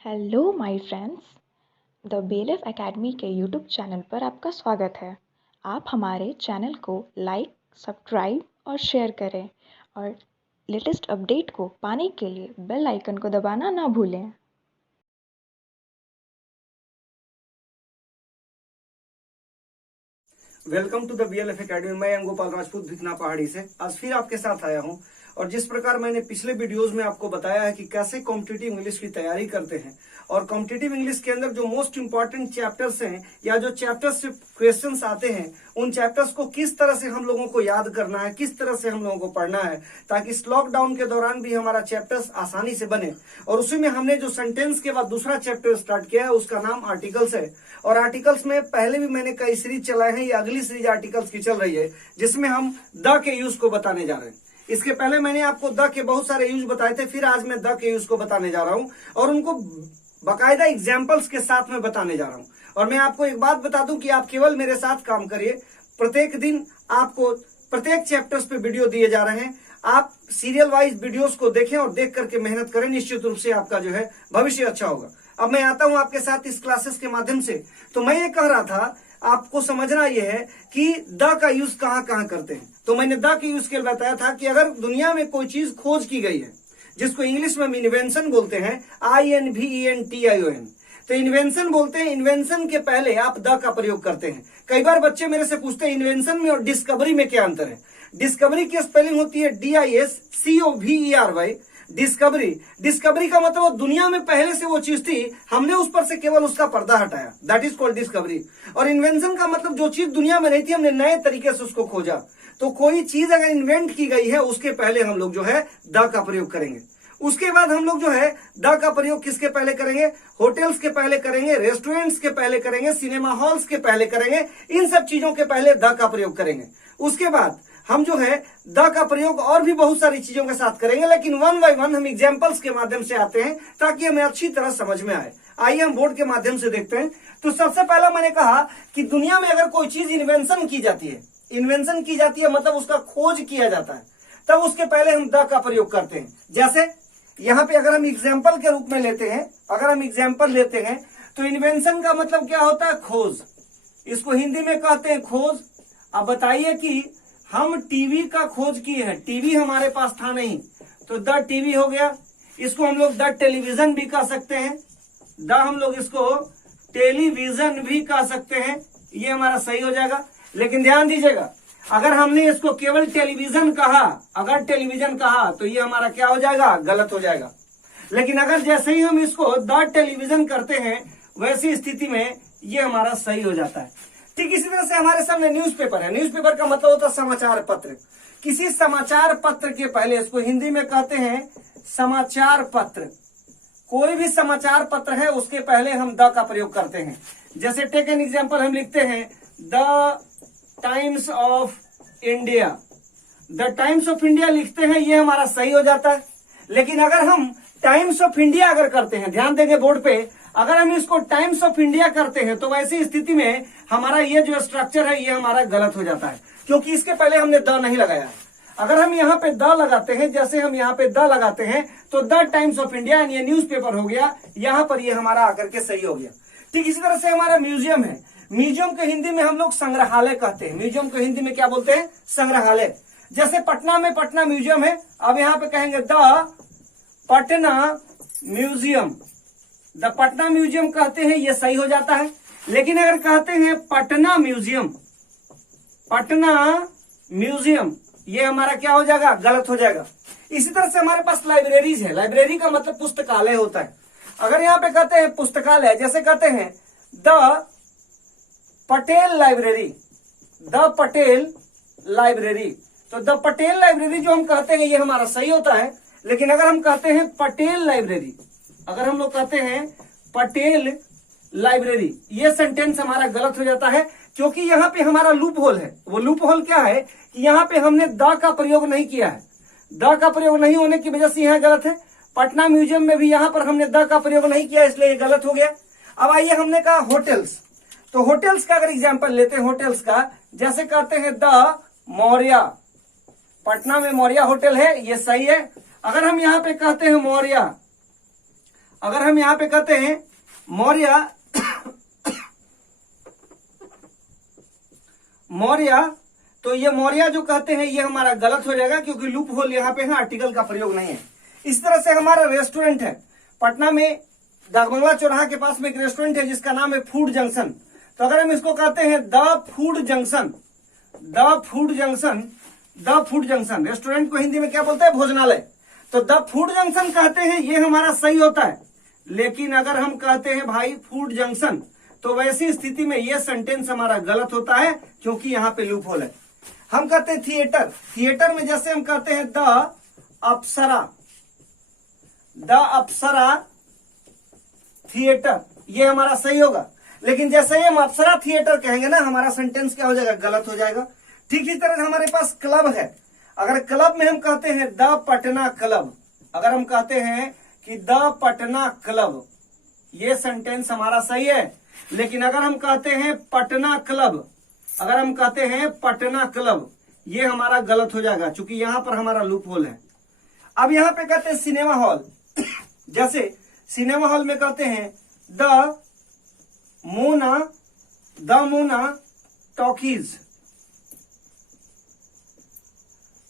Hello my friends, the BLF academy के YouTube channel पर आपका स्वागत है। आप हमारे चैनल को लाइक, सब्सक्राइब और शेयर करें और लेटेस्ट अपडेट को पाने के लिए बेल आइकन को दबाना ना भूलें। Welcome to the BLF academy. मैं एम गोपाल राजपूत भिकना पहाड़ी से आज फिर आपके साथ आया हूं। और जिस प्रकार मैंने पिछले वीडियोस में आपको बताया है कि कैसे कॉम्पिटिटिव इंग्लिश की तैयारी करते हैं और कॉम्पिटिटिव इंग्लिश के अंदर जो मोस्ट इंपॉर्टेंट चैप्टर्स हैं या जो चैप्टर्स से क्वेश्चंस आते हैं उन चैप्टर्स को किस तरह से हम लोगों को याद करना है, किस तरह से हम लोगों को पढ़ना है ताकि इस लॉकडाउन के दौरान भी हमारा चैप्टर्स आसानी से बने। और उसी में हमने जो सेंटेंस के बाद दूसरा चैप्टर स्टार्ट किया है उसका नाम आर्टिकल्स है। और आर्टिकल्स में पहले भी मैंने कई सीरीज चलाए हैं, ये अगली सीरीज आर्टिकल्स की चल रही है जिसमें हम द के यूज को बताने जा रहे हैं। इसके पहले मैंने आपको द के बहुत सारे यूज बताए थे, फिर आज मैं द के यूज को बताने जा रहा हूं और उनको बाकायदा एग्जाम्पल्स के साथ में बताने जा रहा हूं। और मैं आपको एक बात बता दूं कि आप केवल मेरे साथ काम करिए। प्रत्येक दिन आपको प्रत्येक चैप्टर्स पे वीडियो दिए जा रहे हैं, आप सीरियल वाइज वीडियोस को देखें और देख करके मेहनत करें, निश्चित रूप से आपका जो है भविष्य अच्छा होगा। अब मैं आता हूं आपके साथ इस क्लासेस के माध्यम से। तो मैं ये कह रहा था आपको समझना यह है कि द का यूज कहां कहां करते हैं। तो मैंने द के यूज के लिए बताया था कि अगर दुनिया में कोई चीज खोज की गई है जिसको इंग्लिश में हम इन्वेंशन बोलते हैं, INVENTION, तो इन्वेंशन बोलते हैं। इन्वेंशन के पहले आप द का प्रयोग करते हैं। कई बार बच्चे मेरे से पूछते हैं इन्वेंशन में और डिस्कवरी में क्या अंतर है। डिस्कवरी की स्पेलिंग होती है DISCOVERY। डिस्कवरी का मतलब वो दुनिया में पहले से वो चीज थी, हमने उस पर से केवल उसका पर्दा हटाया, दैट इज कॉल्ड डिस्कवरी। और इन्वेंशन का मतलब जो चीज दुनिया में नहीं थी हमने नए तरीके से उसको खोजा। तो कोई चीज अगर इन्वेंट की गई है उसके पहले हम लोग जो है द का प्रयोग करेंगे। उसके बाद हम लोग जो है द का प्रयोग किसके पहले करेंगे? होटल्स के पहले करेंगे, रेस्टोरेंट्स के पहले करेंगे, सिनेमा हॉल्स के पहले करेंगे, इन सब चीजों के पहले द का प्रयोग करेंगे। उसके बाद हम जो है द का प्रयोग और भी बहुत सारी चीजों के साथ करेंगे, लेकिन वन बाय वन हम एग्जाम्पल्स के माध्यम से आते हैं ताकि हमें अच्छी तरह समझ में आए। आइए हम बोर्ड के माध्यम से देखते हैं। तो सबसे पहला मैंने कहा कि दुनिया में अगर कोई चीज इन्वेंशन की जाती है, इन्वेंशन की जाती है मतलब उसका खोज किया जाता है, तब उसके पहले हम द का प्रयोग करते हैं। जैसे यहां पे अगर हम एग्जाम्पल के रूप में लेते हैं, अगर हम एग्जाम्पल लेते हैं तो इन्वेंशन का मतलब क्या होता है? खोज। इसको हिंदी में कहते हैं खोज। अब बताइए कि हम टीवी का खोज किए हैं, टीवी हमारे पास था नहीं, तो द टीवी हो गया। इसको हम लोग द टेलीविजन भी कह सकते हैं, द हम लोग इसको टेलीविजन भी कह सकते हैं, ये हमारा सही हो जाएगा। लेकिन ध्यान दीजिएगा, अगर हमने इसको केवल टेलीविजन कहा, अगर टेलीविजन कहा तो ये हमारा क्या हो जाएगा? गलत हो जाएगा। लेकिन अगर जैसे ही हम इसको द टेलीविजन करते हैं वैसी स्थिति में ये हमारा सही हो जाता है। ठीक इसी तरह से हमारे सामने न्यूज़पेपर है। न्यूज़पेपर का मतलब होता है समाचार पत्र। किसी समाचार पत्र के पहले, इसको हिंदी में कहते हैं समाचार पत्र। कोई भी समाचार पत्र है उसके पहले हम द का प्रयोग करते हैं। जैसे टेक एन एग्जांपल, हम लिखते हैं the times of India. The times of India लिखते हैं, ये हमारा सही हो जाता है। लेकिन अगर हम टाइम्स ऑफ इंडिया अगर करते हैं, ध्यान देंगे बोर्ड पे, अगर हम इसको टाइम्स ऑफ इंडिया करते हैं तो वैसी स्थिति में हमारा ये जो स्ट्रक्चर है ये हमारा गलत हो जाता है, क्योंकि इसके पहले हमने द नहीं लगाया। अगर हम यहाँ पे द लगाते हैं, जैसे हम यहाँ पे द लगाते हैं तो द टाइम्स ऑफ इंडिया ये न्यूज़पेपर हो गया, यहां पर ये हमारा आकर के सही हो गया। ठीक इसी तरह से हमारा म्यूजियम है। म्यूजियम के हिंदी में हम लोग संग्रहालय कहते हैं। म्यूजियम को हिंदी में क्या बोलते हैं? संग्रहालय। जैसे पटना में पटना म्यूजियम है, अब यहाँ पे कहेंगे the Patna museum, the Patna museum कहते हैं, ये सही हो जाता है। लेकिन अगर कहते हैं पटना म्यूजियम, पटना म्यूजियम, ये हमारा क्या हो जाएगा? गलत हो जाएगा। इसी तरह से हमारे पास लाइब्रेरीज है। लाइब्रेरी का मतलब पुस्तकालय होता है। अगर यहाँ पे कहते हैं पुस्तकालय, जैसे कहते हैं the Patel library, the Patel library, तो द पटेल लाइब्रेरी जो हम कहते हैं ये हमारा सही होता है। लेकिन अगर हम कहते हैं पटेल लाइब्रेरी, अगर हम लोग कहते हैं पटेल लाइब्रेरी, ये सेंटेंस हमारा गलत हो जाता है, क्योंकि यहाँ पे हमारा लूप होल है। वो लूप होल क्या है कि यहाँ पे हमने द का प्रयोग नहीं किया है। द का प्रयोग नहीं होने की वजह से यहाँ गलत है। पटना म्यूजियम में भी यहाँ पर हमने द का प्रयोग नहीं किया, इसलिए गलत हो गया। अब आइए, हमने कहा होटल्स, तो होटल्स का अगर एग्जाम्पल लेते हैं होटल्स का, जैसे कहते हैं द मौर्या, पटना में मौर्या होटल है, ये सही है। अगर हम यहाँ पे कहते हैं मौर्या, अगर हम यहां पे कहते हैं मौर्य मौर्य, तो ये मौर्य जो कहते हैं ये हमारा गलत हो जाएगा, क्योंकि लूप होल यहाँ पे है, आर्टिकल का प्रयोग नहीं है। इस तरह से हमारा रेस्टोरेंट है पटना में, डाकबंगला चौराहा के पास में एक रेस्टोरेंट है जिसका नाम है फूड जंक्शन। तो अगर हम इसको कहते हैं the food junction, the food junction, the food junction, restaurant को हिंदी में क्या बोलते हैं? भोजनालय। तो द फूड जंक्शन कहते हैं, ये हमारा सही होता है। लेकिन अगर हम कहते हैं भाई फूड जंक्शन, तो वैसी स्थिति में ये सेंटेंस हमारा गलत होता है, क्योंकि यहाँ पे लूप होल है। हम कहते हैं थिएटर, थिएटर में जैसे हम कहते हैं the Apsara, the Apsara theatre, ये हमारा सही होगा। लेकिन जैसे ही हम अप्सरा थिएटर कहेंगे ना, हमारा सेंटेंस क्या हो जाएगा? गलत हो जाएगा। ठीक इसी तरह हमारे पास क्लब है। अगर क्लब में हम कहते हैं द पटना क्लब, अगर हम कहते हैं कि द पटना क्लब, ये सेंटेंस हमारा सही है। लेकिन अगर हम कहते हैं पटना क्लब, अगर हम कहते हैं पटना क्लब, ये हमारा गलत हो जाएगा, क्योंकि यहां पर हमारा लूप होल है। अब यहां पे कहते हैं सिनेमा हॉल, जैसे सिनेमा हॉल में कहते हैं the Mona talkies,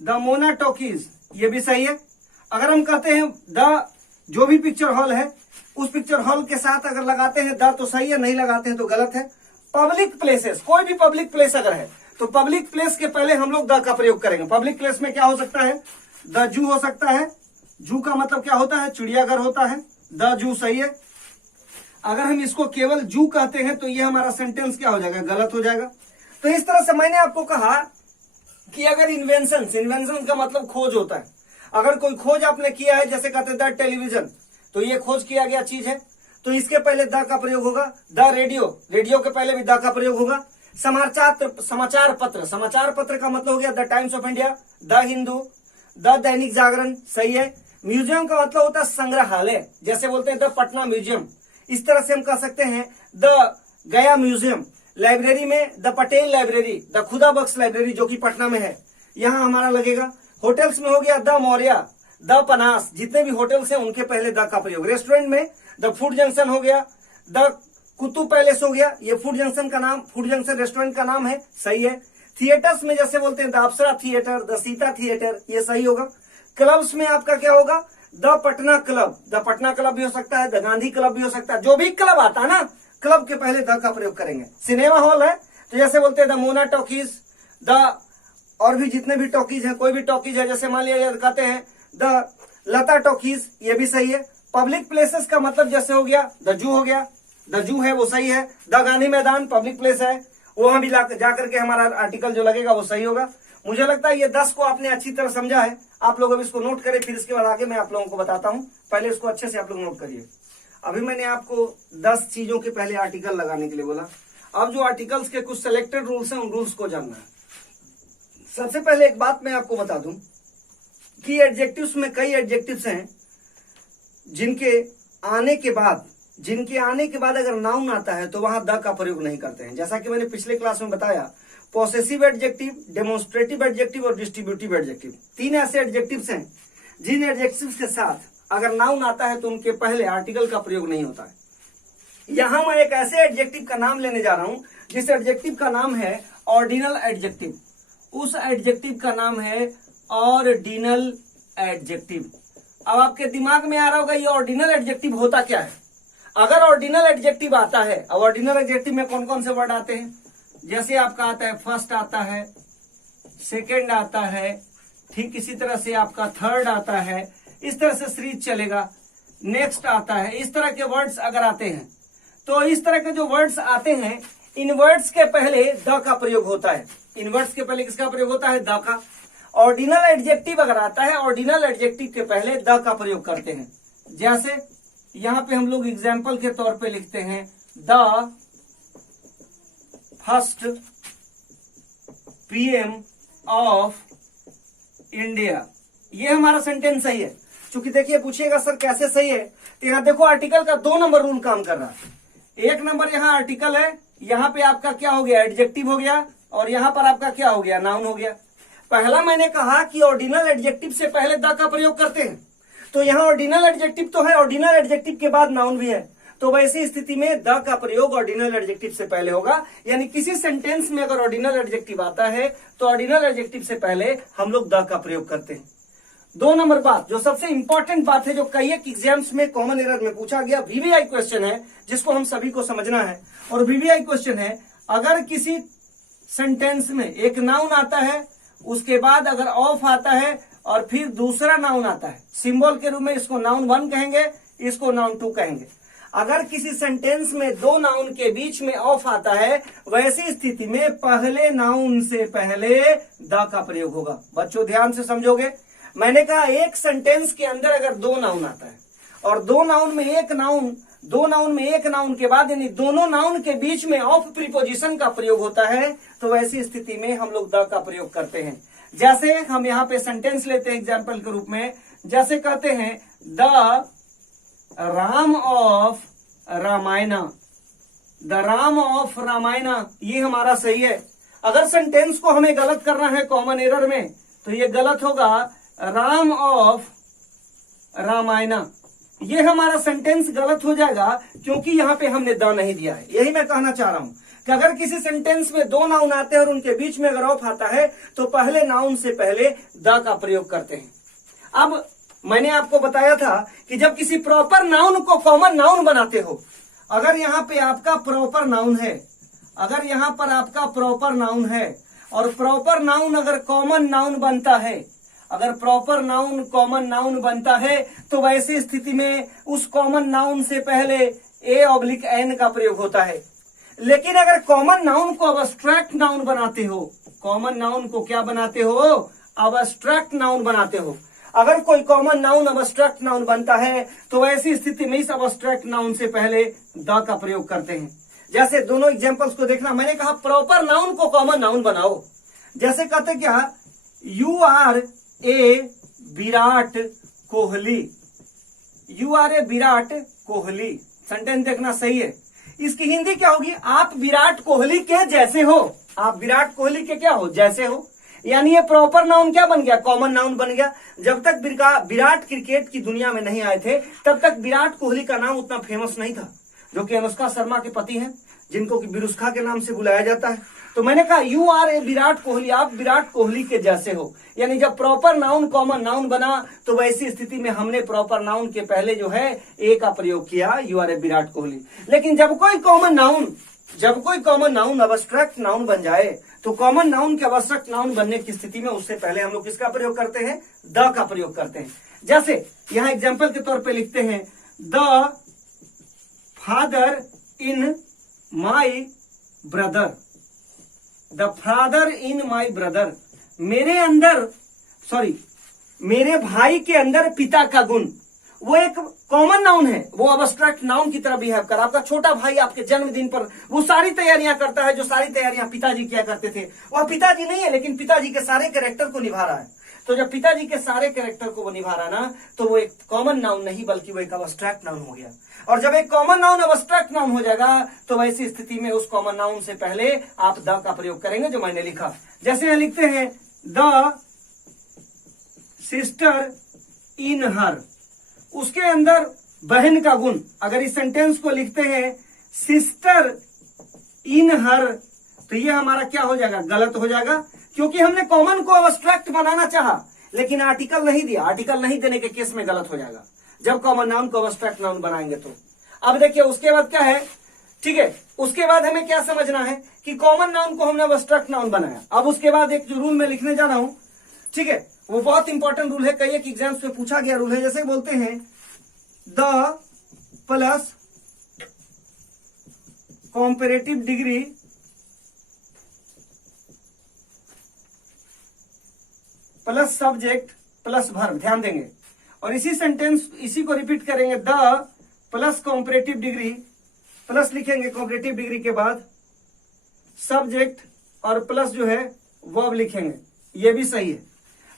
the Mona talkies, ये भी सही है। अगर हम कहते हैं द जो भी पिक्चर हॉल है, उस पिक्चर हॉल के साथ अगर लगाते हैं द तो सही है, नहीं लगाते हैं तो गलत है। पब्लिक प्लेसेस, कोई भी पब्लिक प्लेस अगर है तो पब्लिक प्लेस के पहले हम लोग द का प्रयोग करेंगे। पब्लिक प्लेस में क्या हो सकता है? द जू हो सकता है। जू का मतलब क्या होता है? चिड़ियाघर होता है। द जू सही है। अगर हम इसको केवल जू कहते हैं तो ये हमारा सेंटेंस क्या हो जाएगा? गलत हो जाएगा। तो इस तरह से मैंने आपको कहा कि अगर इन्वेंशन का मतलब खोज होता है। अगर कोई खोज आपने किया है, जैसे कहते हैं द टेलीविजन, तो ये खोज किया गया चीज है, तो इसके पहले द का प्रयोग होगा। द रेडियो, रेडियो के पहले भी द का प्रयोग होगा। समाचार पत्र का मतलब हो गया the times of India, the Hindu, the Dainik Jagran, सही है। म्यूजियम का मतलब होता है संग्रहालय, जैसे बोलते हैं द पटना म्यूजियम। इस तरह से हम कह सकते हैं द गया म्यूजियम। लाइब्रेरी में द पटेल लाइब्रेरी, द खुदा बख्श लाइब्रेरी जो कि पटना में है, यहां हमारा लगेगा। होटल्स में हो गया द मौर्य, द पनास, जितने भी होटल्स हैं उनके पहले द का प्रयोग। रेस्टोरेंट में द फूड जंक्शन हो गया, द कुतुब पैलेस हो गया, ये फूड जंक्शन का नाम, फूड जंक्शन रेस्टोरेंट का नाम है, सही है। थिएटर्स में जैसे बोलते हैं the Apsara theatre, the Sita theatre, ये सही होगा। क्लब्स में आपका क्या होगा? The Patna club, the Patna club भी हो सकता है, द गांधी क्लब भी हो सकता है। जो भी क्लब आता है ना, क्लब के पहले द का प्रयोग करेंगे। सिनेमा हॉल है तो जैसे बोलते हैं द मोना टॉकीज, द और भी जितने भी टॉकीज है, कोई भी टॉकीज है, जैसे मान लिया कहते हैं द लता टॉकीज, ये भी सही है। पब्लिक प्लेसेस का मतलब जैसे हो गया द जू हो गया, द जू है वो सही है। द गांधी मैदान पब्लिक प्लेस है, वहां भी जाकर के हमारा आर्टिकल जो लगेगा वो सही होगा। मुझे लगता है ये 10 को आपने अच्छी तरह समझा है। आप लोग अब इसको नोट करें, फिर इसके बाद आगे मैं आप लोगों को बताता हूं। पहले इसको अच्छे से आप लोग नोट करिए। अभी मैंने आपको 10 चीजों के पहले आर्टिकल लगाने के लिए बोला। अब जो आर्टिकल्स के कुछ सिलेक्टेड रूल्स हैं, उन रूल्स को जानना है। सबसे पहले एक बात मैं आपको बता दूं कि एडजेक्टिव्स में कई एडजेक्टिव्स हैं जिनके आने के बाद अगर नाउन आता है तो वहां द का प्रयोग नहीं करते हैं। जैसा कि मैंने पिछले क्लास में बताया, पॉसेसिव एडजेक्टिव, डेमोन्स्ट्रेटिव एडजेक्टिव और डिस्ट्रीब्यूटिव एडजेक्टिव, 3 ऐसे एडजेक्टिव्स हैं जिन एडजेक्टिव्स के साथ अगर नाउन आता है तो उनके पहले आर्टिकल का प्रयोग नहीं होता है। यहां मैं एक ऐसे एडजेक्टिव का नाम लेने जा रहा हूं जिस एडजेक्टिव का नाम है ऑर्डिनल एडजेक्टिव। उस एडजेक्टिव का नाम है ऑर्डिनल एडजेक्टिव। अब आपके दिमाग में आ रहा होगा ये ऑर्डिनल एडजेक्टिव होता क्या है। अगर ऑर्डिनल एडजेक्टिव आता है, अब ऑर्डिनल एडजेक्टिव में कौन कौन से वर्ड आते हैं? जैसे आपका आता है फर्स्ट आता है, सेकेंड आता है, ठीक इसी तरह से आपका थर्ड आता है, इस तरह से सीरीज चलेगा, नेक्स्ट आता है। इस तरह के वर्ड्स अगर आते हैं तो इस तरह के जो वर्ड्स आते हैं, इन वर्ड्स के पहले द का प्रयोग होता है। इन वर्ड्स के पहले किसका प्रयोग होता है? द का। ऑर्डिनल एडजेक्टिव अगर आता है, ऑर्डिनल एडजेक्टिव के पहले द का प्रयोग करते हैं। जैसे यहां पे हम लोग एग्जाम्पल के तौर पे लिखते हैं the first PM of India. ये हमारा सेंटेंस सही है। क्योंकि देखिए पूछिएगा सर कैसे सही है, तो यहां देखो आर्टिकल का 2 नंबर रूल काम कर रहा है। 1 नंबर यहां आर्टिकल है, यहां पे आपका क्या हो गया? एडजेक्टिव हो गया, और यहां पर आपका क्या हो गया? नाउन हो गया। पहला मैंने कहा कि ऑर्डिनल एडजेक्टिव से पहले द का प्रयोग करते हैं, तो यहाँ ऑर्डिनल एडजेक्टिव तो है, ऑर्डिनल एडजेक्टिव के बाद नाउन भी है, तो वैसी स्थिति में द का प्रयोग ऑर्डिनल एडजेक्टिव से पहले होगा। यानी किसी सेंटेंस में अगर ऑर्डिनल एडजेक्टिव आता है तो ऑर्डिनल एडजेक्टिव से पहले हम लोग द का प्रयोग करते हैं। 2 नंबर बात, जो सबसे इंपॉर्टेंट बात है, जो कई एक एग्जाम्स में कॉमन एरर में पूछा गया, वीवीआई क्वेश्चन है जिसको हम सभी को समझना है। और वीवीआई क्वेश्चन है, अगर किसी सेंटेंस में एक नाउन आता है, उसके बाद अगर ऑफ आता है और फिर दूसरा नाउन आता है, सिंबल के रूप में इसको नाउन 1 कहेंगे, इसको नाउन 2 कहेंगे। अगर किसी सेंटेंस में 2 नाउन के बीच में ऑफ आता है, वैसी स्थिति में पहले नाउन से पहले द का प्रयोग होगा। बच्चों ध्यान से समझोगे, मैंने कहा एक सेंटेंस के अंदर अगर 2 नाउन आता है और 2 नाउन में एक नाउन के बाद यानी दोनों नाउन के बीच में ऑफ प्रीपोजिशन का प्रयोग होता है, तो वैसी स्थिति में हम लोग द का प्रयोग करते हैं। जैसे हम यहाँ पे सेंटेंस लेते हैं एग्जाम्पल के रूप में, जैसे कहते हैं the Ram of Ramayana, the Ram of Ramayana, ये हमारा सही है। अगर सेंटेंस को हमें गलत करना है कॉमन एरर में, तो ये गलत होगा राम ऑफ रामायणा, ये हमारा सेंटेंस गलत हो जाएगा क्योंकि यहाँ पे हमने द नहीं दिया है। यही मैं कहना चाह रहा हूं कि अगर किसी सेंटेंस में 2 नाउन आते हैं और उनके बीच में अगर ऑफ आता है तो पहले नाउन से पहले द का प्रयोग करते हैं। अब मैंने आपको बताया था कि जब किसी प्रॉपर नाउन को कॉमन नाउन बनाते हो, अगर यहाँ पे आपका प्रॉपर नाउन है, अगर यहाँ पर आपका प्रॉपर नाउन है और प्रॉपर नाउन अगर कॉमन नाउन बनता है, अगर प्रॉपर नाउन कॉमन नाउन बनता है, तो वैसी स्थिति में उस कॉमन नाउन से पहले a/n का प्रयोग होता है। लेकिन अगर कॉमन नाउन को अब्स्ट्रैक्ट नाउन बनाते हो, कॉमन नाउन को क्या बनाते हो, अब्स्ट्रैक्ट नाउन बनाते हो, अगर कोई कॉमन नाउन अब्स्ट्रैक्ट नाउन बनता है तो ऐसी स्थिति में इस अब्स्ट्रैक्ट नाउन से पहले द का प्रयोग करते हैं। जैसे दोनों एग्जांपल्स को देखना, मैंने कहा प्रॉपर नाउन को कॉमन नाउन बनाओ। जैसे कहते क्या, you are a Virat Kohli, you are a Virat Kohli, sentence देखना सही है। इसकी हिंदी क्या होगी, आप विराट कोहली के जैसे हो, आप विराट कोहली के क्या हो, जैसे हो। यानी ये प्रॉपर नाउन क्या बन गया, कॉमन नाउन बन गया। जब तक विराट क्रिकेट की दुनिया में नहीं आए थे, तब तक विराट कोहली का नाम उतना फेमस नहीं था, जो कि अनुष्का शर्मा के पति हैं, जिनको कि विरुष्का के नाम से बुलाया जाता है। तो मैंने कहा you are a Virat Kohli, आप विराट कोहली के जैसे हो। यानी जब प्रॉपर नाउन कॉमन नाउन बना, तो वैसी स्थिति में हमने प्रॉपर नाउन के पहले जो है ए का प्रयोग किया, you are a Virat Kohli. लेकिन जब कोई कॉमन नाउन अब्स्ट्रैक्ट नाउन बन जाए, तो कॉमन नाउन के अब्स्ट्रैक्ट नाउन बनने की स्थिति में उससे पहले हम लोग किसका प्रयोग करते हैं, द का प्रयोग करते हैं। जैसे यहां एग्जाम्पल के तौर पे लिखते हैं, the father in my brother, the father in my brother, मेरे भाई के अंदर पिता का गुण, वो एक कॉमन नाउन है, वो अब्स्ट्रैक्ट नाउन की तरह बिहेव कर। आपका छोटा भाई आपके जन्मदिन पर वो सारी तैयारियां करता है, जो सारी तैयारियां पिताजी किया करते थे। वह पिताजी नहीं है, लेकिन पिताजी के सारे कैरेक्टर को निभा रहा है। तो जब पिताजी के सारे कैरेक्टर को वो निभा रहा ना, तो वो एक कॉमन नाउन नहीं बल्कि वो एक अब्स्ट्रैक्ट नाउन हो गया। और जब एक कॉमन नाउन अब्स्ट्रैक्ट नाउन हो जाएगा, तो वैसी स्थिति में उस कॉमन नाउन से पहले आप द का प्रयोग करेंगे, जो मैंने लिखा। जैसे यहां लिखते हैं, द सिस्टर इन हर, उसके अंदर बहन का गुण। अगर इस सेंटेंस को लिखते हैं सिस्टर इन हर, तो ये हमारा क्या हो जाएगा, गलत हो जाएगा, क्योंकि हमने कॉमन को अब्स्ट्रैक्ट बनाना चाहा, लेकिन आर्टिकल नहीं दिया। आर्टिकल नहीं देने के केस में गलत हो जाएगा जब कॉमन नाउन को अब्स्ट्रैक्ट नाउन बनाएंगे तो। अब देखिए उसके बाद क्या है, ठीक है, उसके बाद हमें क्या समझना है कि कॉमन नाउन को हमने अब्स्ट्रैक्ट नाउन बनाया। अब उसके बाद एक जो रूल में लिखने जा रहा हूं, ठीक है, वो बहुत इंपॉर्टेंट रूल है, कई एक एग्जाम्स में पूछा गया रूल है। जैसे बोलते हैं, the plus comparative degree plus subject plus verb, ध्यान देंगे। और इसी सेंटेंस, इसी को रिपीट करेंगे, the plus comparative degree, plus लिखेंगे कॉम्परेटिव डिग्री के बाद सब्जेक्ट और प्लस जो है वर्ब लिखेंगे। ये भी सही है,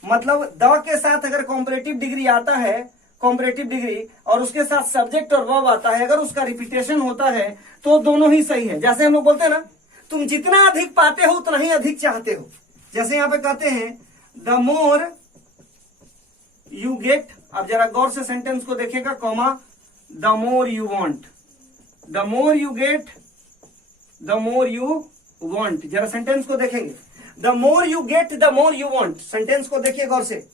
मतलब द के साथ अगर कॉम्परेटिव डिग्री आता है, कॉम्परेटिव डिग्री, और उसके साथ सब्जेक्ट और वर्ब आता है, अगर उसका रिपीटेशन होता है तो दोनों ही सही है। जैसे हम लोग बोलते हैं ना, तुम जितना अधिक पाते हो उतना ही अधिक चाहते हो। जैसे यहां पे कहते हैं, द मोर यू गेट अब जरा गौर से सेंटेंस को देखेगा, comma, the more you want, the more you get, the more you want. जरा सेंटेंस को देखेंगे, the more you get, the more you want. Sentence को देखिए गौर से,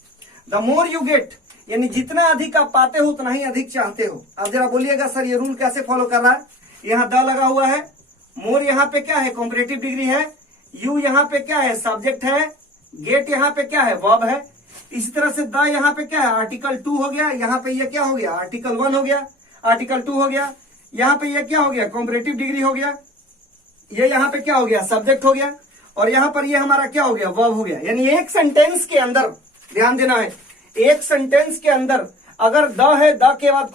द मोर यू गेट यानी जितना अधिक आप पाते हो उतना ही अधिक चाहते हो। अब जरा बोलिएगा सर ये रूल कैसे फॉलो कर रहा है। यहाँ द लगा हुआ है, मोर यहाँ पे क्या है, कॉम्परेटिव डिग्री है, यू यहाँ पे क्या है, सब्जेक्ट है, गेट यहाँ पे क्या है, वर्ब है। इसी तरह से द यहाँ पे क्या है, आर्टिकल 2 हो गया, यहाँ पे ये क्या हो गया, आर्टिकल 1 हो गया, आर्टिकल 2 हो गया, यहाँ पे ये क्या हो गया, कॉम्परेटिव डिग्री हो गया, ये यहाँ पे क्या हो गया, सब्जेक्ट हो गया, और यहाँ पर ये हमारा क्या हो गया, वर्ब हो गया। यानी एक सेंटेंस के अंदर ध्यान देना है, एक सेंटेंस के अंदर अगर द है, द के बाद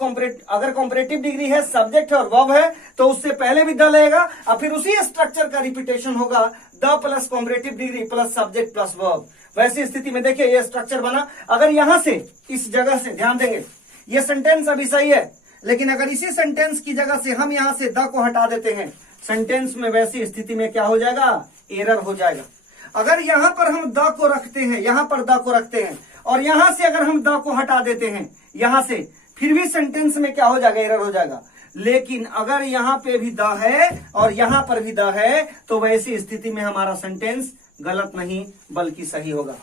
अगर कॉम्परेटिव डिग्री है, सब्जेक्ट है और वर्ब है, तो उससे पहले भी द लगेगा और फिर उसी स्ट्रक्चर का रिपीटेशन होगा, the plus comparative degree plus subject plus verb. वैसी स्थिति में देखिए ये स्ट्रक्चर बना। अगर यहां से इस जगह से ध्यान देंगे, ये सेंटेंस अभी सही है, लेकिन अगर इसी सेंटेंस की जगह से हम यहां से द को हटा देते हैं, सेंटेंस में वैसी स्थिति में क्या हो जाएगा, एरर हो जाएगा। अगर यहां पर हम द को रखते हैं, यहां पर द को रखते हैं और यहां से अगर हम द को हटा देते हैं यहां से, फिर भी सेंटेंस में क्या हो जाएगा, एरर हो जाएगा। लेकिन अगर यहां पे भी द है और यहां पर भी द है तो वैसी स्थिति में हमारा सेंटेंस गलत नहीं बल्कि सही होगा।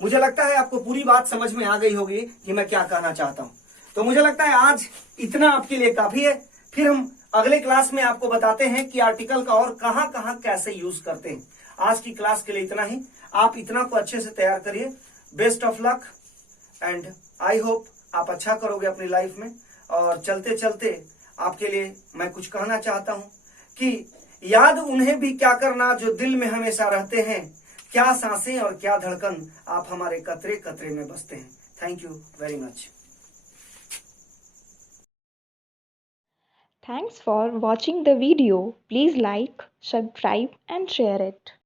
मुझे लगता है आपको पूरी बात समझ में आ गई होगी कि मैं क्या कहना चाहता हूं। तो मुझे लगता है आज इतना आपके लिए काफी है। फिर हम अगले क्लास में आपको बताते हैं कि आर्टिकल का और कहां कहां कैसे यूज करते हैं। आज की क्लास के लिए इतना ही। आप इतना को अच्छे से तैयार करिए। Best of luck and I hope आप अच्छा करोगे अपनी लाइफ में। और चलते चलते आपके लिए मैं कुछ कहना चाहता हूं कि याद उन्हें भी क्या करना जो दिल में हमेशा रहते हैं, क्या सांसें और क्या धड़कन आप हमारे कतरे कतरे में बसते हैं। Thank you very much. Thanks for watching the video. Please like, subscribe and share it.